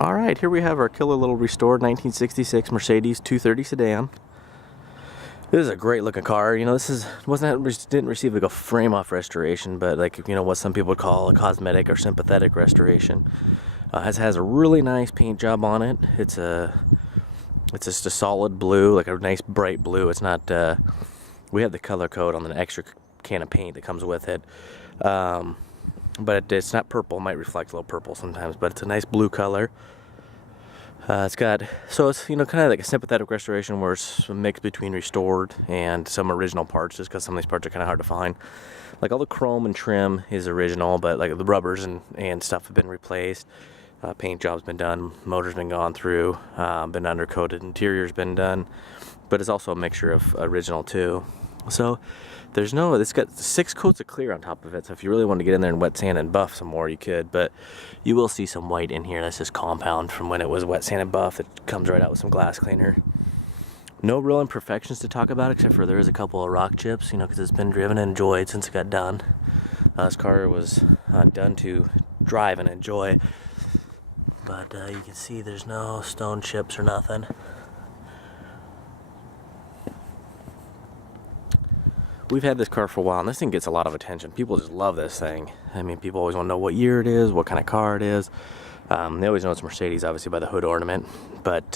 Alright, here we have our killer little restored 1966 Mercedes 230 sedan. This is a great looking car. You know, didn't receive like a frame off restoration, but like, you know, what some people would call a cosmetic or sympathetic restoration. It has a really nice paint job on it. It's just a solid blue, like a nice bright blue. It's not, we have the color code on the extra can of paint that comes with it. But it's not purple. It might reflect a little purple sometimes, but it's a nice blue color. It's you know, kind of like a sympathetic restoration where it's a mix between restored and some original parts, just because some of these parts are kind of hard to find. Like all the chrome and trim is original, but like the rubbers and stuff have been replaced. Paint job's been done, motor's been gone through, been undercoated, interior's been done, but it's also a mixture of original too. So it's got 6 coats of clear on top of it, so if you really want to get in there and wet sand and buff some more, you could, but you will see some white in here. That's just compound from when it was wet sand and buff. It comes right out with some glass cleaner. No real imperfections to talk about, except for there is a couple of rock chips, you know, because it's been driven and enjoyed since it got done. This car was done to drive and enjoy, but you can see there's no stone chips or nothing. We've had this car for a while, and this thing gets a lot of attention. People just love this thing. I mean, people always want to know what year it is, what kind of car it is. They always know it's Mercedes, obviously, by the hood ornament. But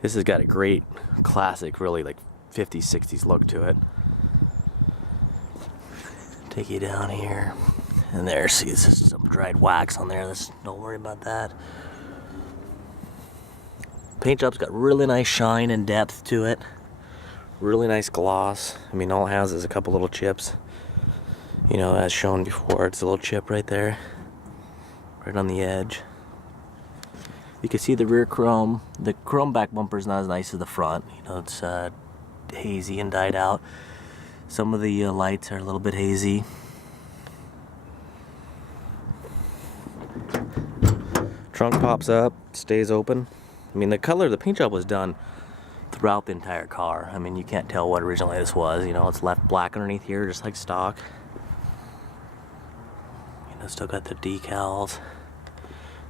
this has got a great, classic, really like 50s, 60s look to it. Take you down here. And there, see, this is some dried wax on there. Don't worry about that. Paint job's got really nice shine and depth to it. Really nice gloss. I mean, all it has is a couple little chips. You know, as shown before, it's a little chip right there, right on the edge. You can see the rear chrome. The chrome back bumper is not as nice as the front. You know, it's hazy and dyed out. Some of the lights are a little bit hazy. Trunk pops up, stays open. I mean, the color, the paint job was done throughout the entire car. I mean, you can't tell what originally this was. You know, it's left black underneath here, just like stock. You know, still got the decals.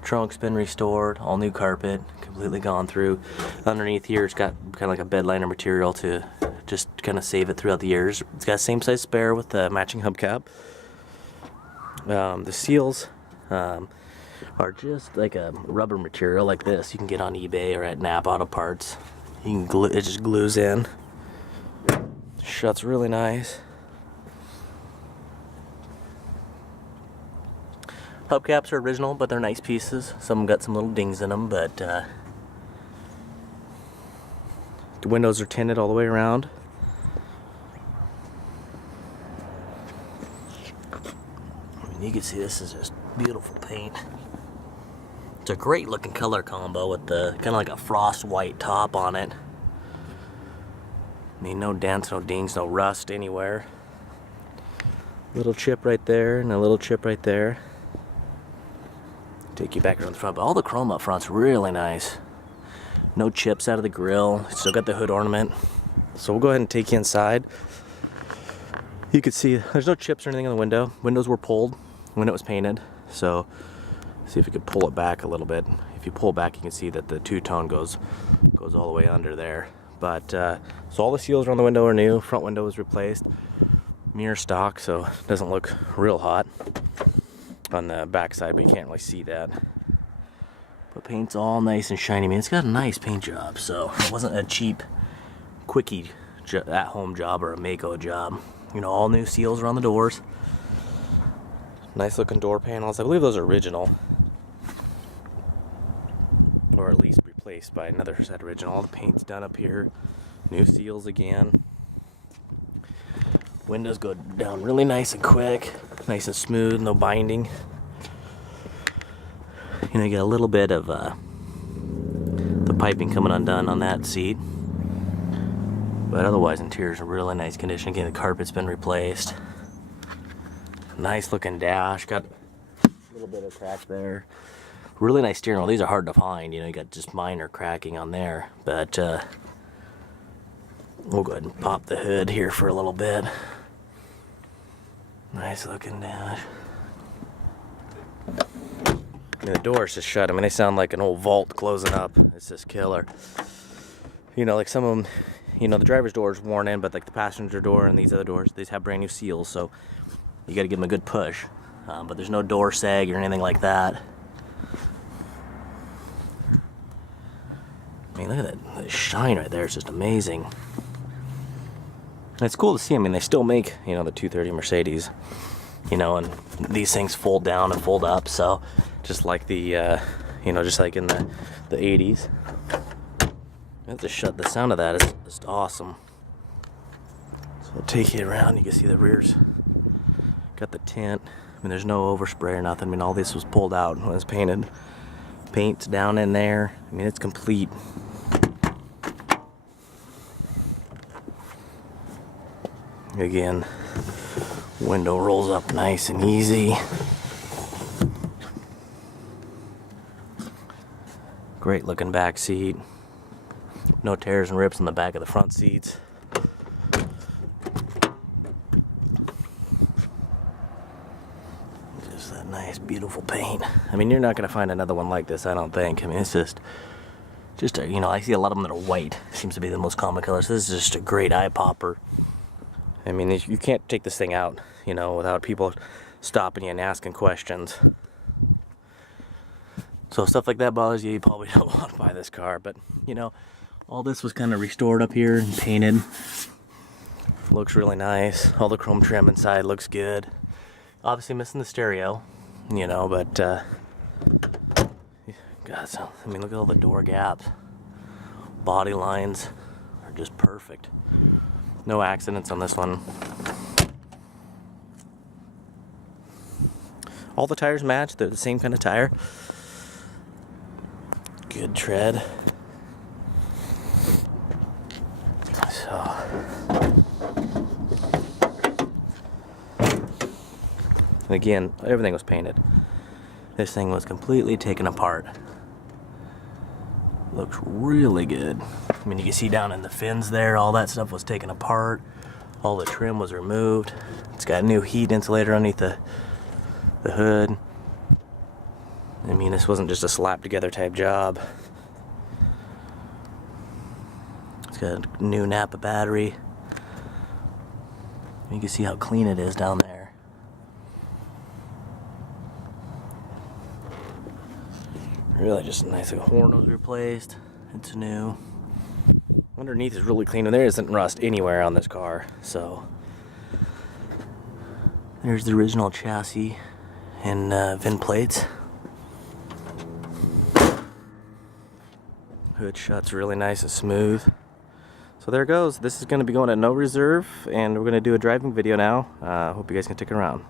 Trunk's been restored, all new carpet, completely gone through. Underneath here, it's got kind of like a bed liner material to just kind of save it throughout the years. It's got same size spare with the matching hubcap. The seals are just like a rubber material like this. You can get on eBay or at Napa Auto Parts. You can it just glues in. Shuts really nice. Hubcaps are original, but they're nice pieces. Some got some little dings in them, but the windows are tinted all the way around. I mean, you can see this is just beautiful paint. It's a great looking color combo with the kind of like a frost white top on it. I mean, no dents, no dings, no rust anywhere. Little chip right there and a little chip right there. Take you back around the front, but all the chrome up front's really nice. No chips out of the grill. Still got the hood ornament. So we'll go ahead and take you inside. You can see there's no chips or anything on the window. Windows were pulled when it was painted. So see if we could pull it back a little bit. If you pull back, you can see that the two-tone goes all the way under there. But so all the seals around the window are new. Front window was replaced. Mirror stock, so it doesn't look real hot on the back side, but you can't really see that. But paint's all nice and shiny. I mean, it's got a nice paint job, so it wasn't a cheap, quickie at-home job or a Mako job. You know, all new seals around the doors. Nice looking door panels. I believe those are original, or at least replaced by another set original. All the paint's done up here. New seals again. Windows go down really nice and quick, nice and smooth, no binding. You know, you got a little bit of the piping coming undone on that seat, but otherwise interior's in really nice condition. Again, the carpet's been replaced. Nice looking dash, got a little bit of crack there. Really nice steering wheel. These are hard to find, you know, you got just minor cracking on there, but we'll go ahead and pop the hood here for a little bit. Nice looking dash. I mean, the door's just shut. I mean, they sound like an old vault closing up. It's just killer. You know, like some of them, you know, the driver's door is worn in, but like the passenger door and these other doors, these have brand new seals, so you got to give them a good push. But there's no door sag or anything like that. I mean, look at that, the shine right there. It's just amazing. And it's cool to see. I mean, they still make, you know, the 230 Mercedes, you know, and these things fold down and fold up. So just like the, you know, just like in the 80s. The sound of that is just awesome. So I'll take you around. You can see the rears. Got the tint. I mean, there's no overspray or nothing. I mean, all this was pulled out when it was painted. Paint's down in there. I mean, it's complete. Again, window rolls up nice and easy. Great looking back seat. No tears and rips in the back of the front seats. Just that nice, beautiful paint. I mean, you're not gonna find another one like this, I don't think. I mean, it's just a, you know, I see a lot of them that are white. Seems to be the most common color. So this is just a great eye popper. I mean, you can't take this thing out, you know, without people stopping you and asking questions. So if stuff like that bothers you, you probably don't want to buy this car. But, you know, all this was kind of restored up here and painted. Looks really nice. All the chrome trim inside looks good. Obviously missing the stereo, you know, but, God, so, I mean, look at all the door gaps. Body lines are just perfect. No accidents on this one. All the tires match. They're the same kind of tire. Good tread. So, again, everything was painted. This thing was completely taken apart. Looks really good. I mean, you can see down in the fins there, all that stuff was taken apart. All the trim was removed. It's got new heat insulator underneath the hood. I mean, this wasn't just a slap together type job. It's got a new Napa battery. You can see how clean it is down there. Really just a nice little horn was replaced. It's new. Underneath is really clean, and there isn't rust anywhere on this car. So there's the original chassis and VIN plates. Hood shut's really nice and smooth. So there it goes. This is going to be going at no reserve, and we're going to do a driving video now. Hope you guys can stick around.